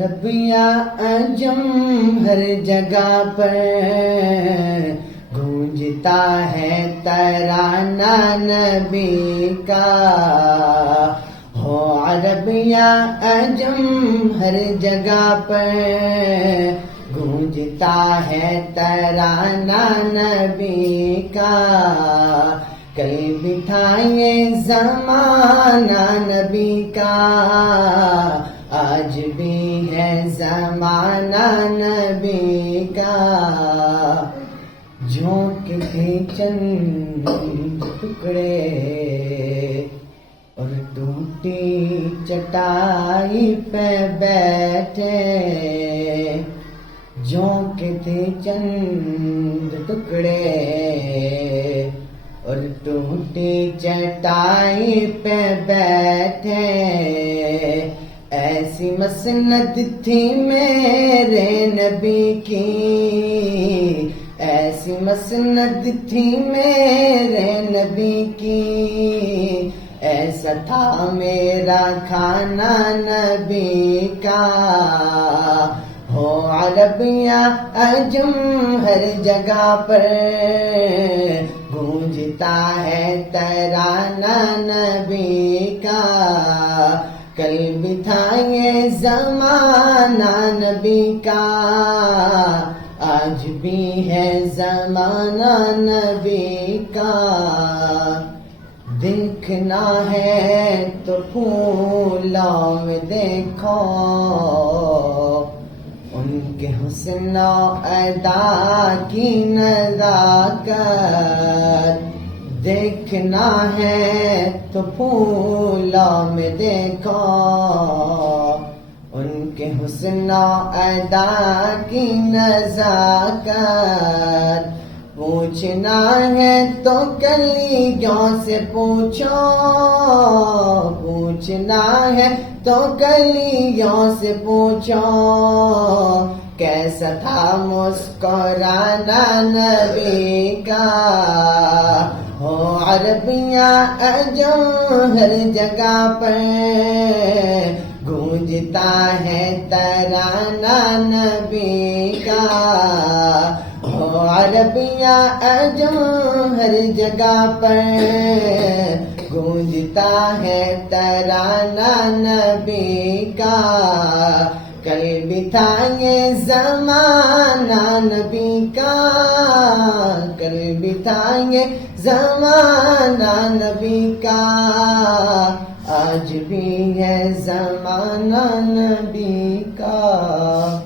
عرب یا عجم ہر جگہ پر گونجتا ہے ترانہ نبی کا، ہو عرب یا عجم ہر جگہ پر گونجتا ہے ترانہ نبی کا، کل بھی تھا یہ زمانہ نبی کا، آج بھی ہے زمانہ نبی کا، جھونک تھے چند ٹکڑے اور ٹوٹی چٹائی پہ بیٹھے، جھونک تھے چند ٹکڑے اور ٹوٹی چٹائی پہ بیٹھے، ایسی مسند تھی میرے نبی کی، ایسی مسند تھی میرے نبی کی، ایسا تھا میرا کھانا نبی کا، ہو عرب یا عجم ہر جگہ پر گونجتا ہے ترانہ نبی کا، کل بھی تھا یہ زمانہ نبی کا، آج بھی ہے زمانہ نبی کا، دیکھنا ہے تو پھولوں میں دیکھو ان کے حسن و ادا کی نزاکت، دیکھنا ہے تو پھولوں میں دیکھو ان کے حسن و ادا کی نزاکت، پوچھنا ہے تو کلیوں سے پوچھو، پوچھنا ہے تو کلیوں سے پوچھو، کیسا تھا مسکرانا نبی کا، ہو عرب یا عجم ہر جگہ پر گونجتا ہے ترانہ نبی کا، ہو عرب یا عجم ہر جگہ پر گونجتا ہے ترانہ نبی کا، کل بھی تھا یہ زمانہ نبی کا، کل بھی تھا یہ زمانہ نبی کا، آج بھی ہے زمانہ نبی